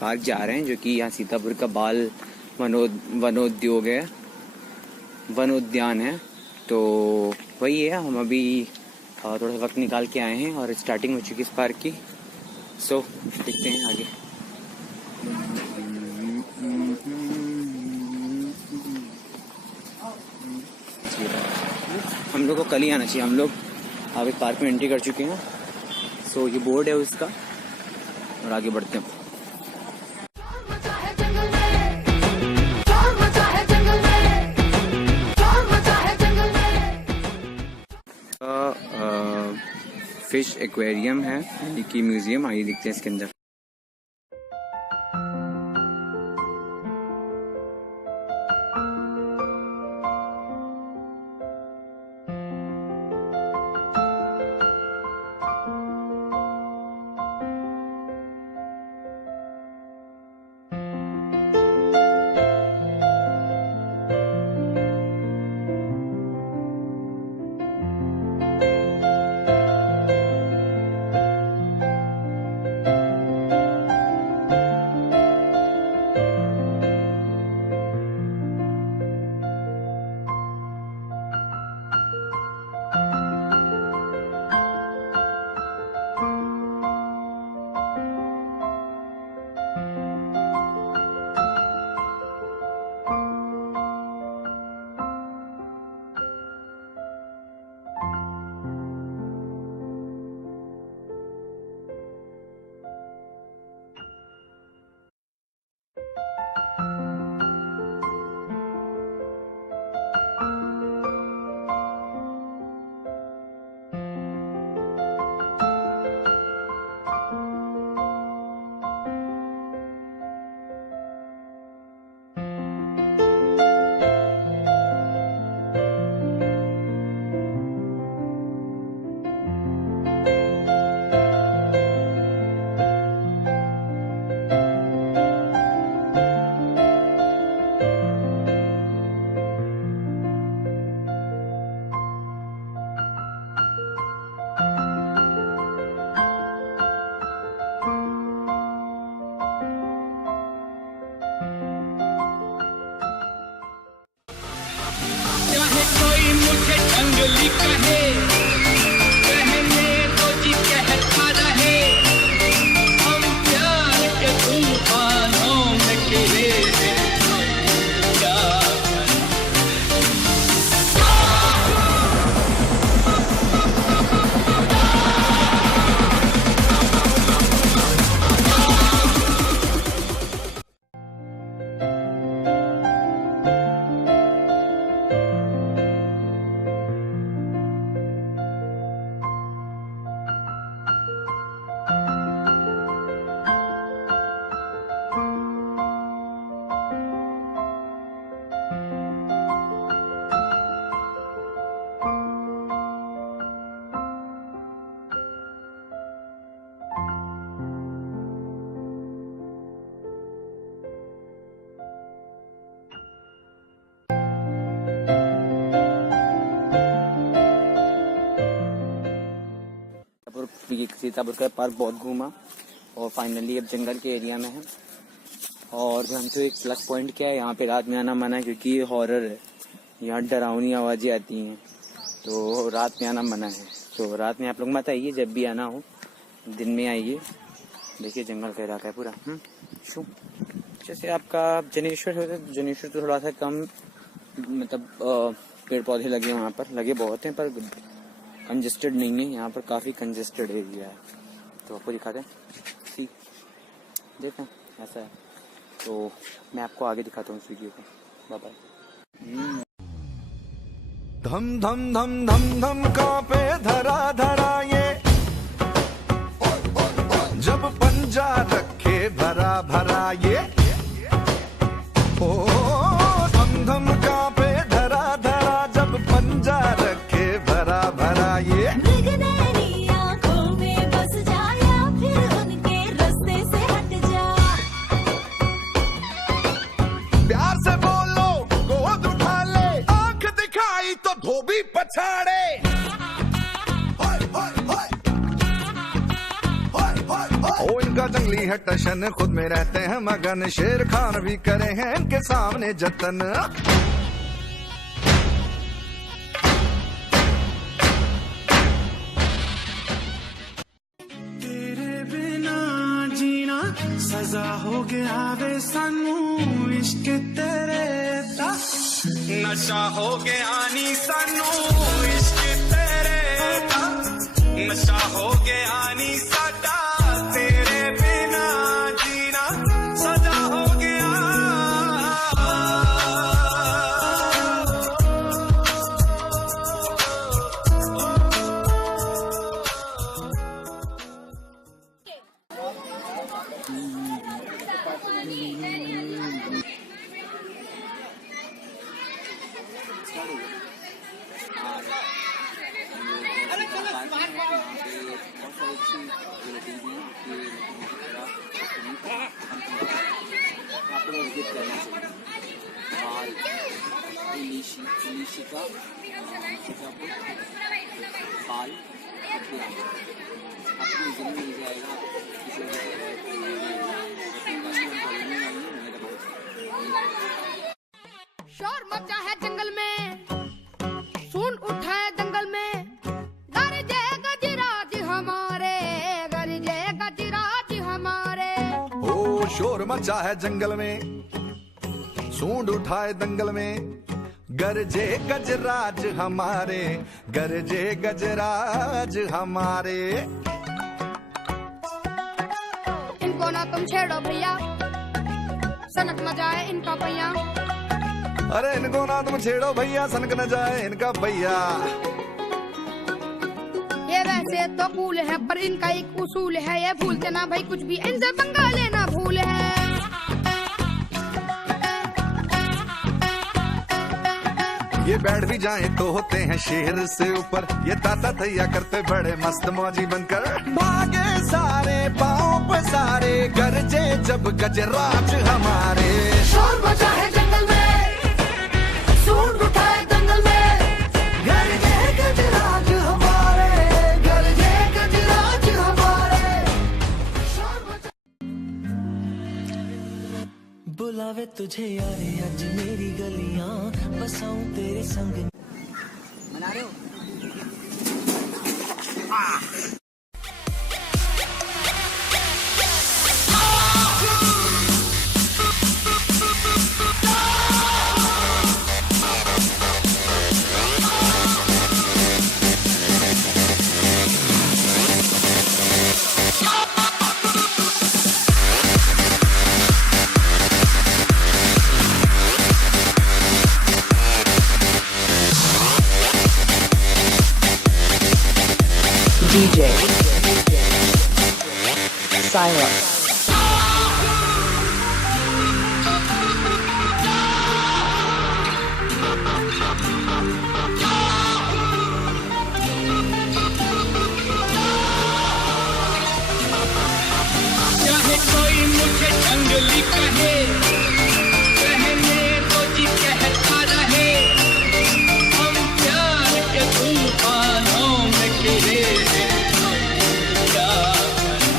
Park जा रहे हैं, जो कि यहाँ सीतापुर का बाल वनोद्योग है, वन उद्यान है। तो वही है, हम अभी थोड़ा सा वक्त निकाल के आए हैं और स्टार्टिंग हो चुकी है इस पार्क की। सो देखते हैं आगे। हम लोग को कल ही आना चाहिए, हम लोग अभी पार्क में एंट्री कर चुके हैं। सो ये बोर्ड है उसका, और आगे बढ़ते हैं। फिश एक्वेरियम है, यानी कि म्यूजियम। आइए देखते हैं इसके अंदर। जंगली कहे कहने तो जी कहता रहे, हम प्यार के तूफानों में खिले क्या सीतापुर का पार्क बहुत घूमा और फाइनली अब जंगल के एरिया में है। और हम तो एक प्लस पॉइंट क्या है, यहाँ पे रात में आना मना है, क्योंकि ये हॉरर है, यहाँ डरावनी आवाज़ें आती हैं, तो रात में आना मना है। तो रात में आप लोग मत आइए, जब भी आना हो दिन में आइए। देखिए जंगल का इलाका है पूरा। शू जैसे आपका जनेश्वर होता है, जनेश्वर तो थोड़ा सा कम, मतलब पेड़ पौधे लगे वहाँ पर, लगे बहुत हैं पर कंजेस्टेड नहीं है। यहाँ पर काफ़ी कंजेस्टेड एरिया है, तो आपको दिखाते हैं। सी देखते हैं ऐसा है, तो मैं आपको आगे दिखाता हूँ इस वीडियो को। Bye bye. धम धम धम धम धम कांपे धरा धरा ये, जब पंजा रखे भरा भरा ये, ओ धम धम कांपे धरा धरा जब पंजा रखे भरा भरा ये। आंखों में बस जा या फिर उनके रास्ते से हट जा, प्यार से बोलो गोद उठा ले, आंख दिखाई तो धोबी पछाड़े। ओ इनका जंगली है टशन, खुद में रहते हैं मगन, शेर खान भी करे हैं इनके सामने जतन। तेरे बिना जीना सजा हो गया वे सानू, इश्क तेरे दा नशा हो गया नी सानू, इश्क तेरे दा नशा हो गया नी साडा, तेरे बिना जीना सजा हो गया। इलिशिका सीतापुर पाल आपको इजीली मिल जाएगा। शोर मचा है जंगल में, सुन उठा है दंगल में, गरजे गजराज हमारे, गरजे गजराज हमारे। ओ शोर मचा है जंगल में, सूंड उठाए दंगल में, गरजे गजराज हमारे, गरजे गजराज हमारे। इनको ना तुम छेड़ो भैया, सनक न जाए इनका पहिया। अरे इनको ना तुम छेड़ो भैया, सनक न जाए इनका भैया। ये वैसे तो कूल है पर इनका एक उसूल है, ये भूलते ना भाई कुछ भी, इनसे पंगा लेना भूल है। ये बैठ भी जाएं तो होते हैं शेर से ऊपर, ये ताता थैया करते बड़े मस्त मौजी बनकर। भागे सारे पाँव पसारे, गरजे जब गजराज हमारे। शोर मचा है जंगल में, सूंड उठाए दंगल में, गरजे गजराज हमारे, गरजे गजराज हमारे। बुलावे तुझे यारे आज मेरी गलियां, बसाऊं तेरे संग। मना रहे हो? DJ Silence. चाहे कोई मुझे जंगली कहे, कहने को जी कहता रहे, हम प्यार के तूफानों में घिरे हैं, क्या करें।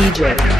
DJ.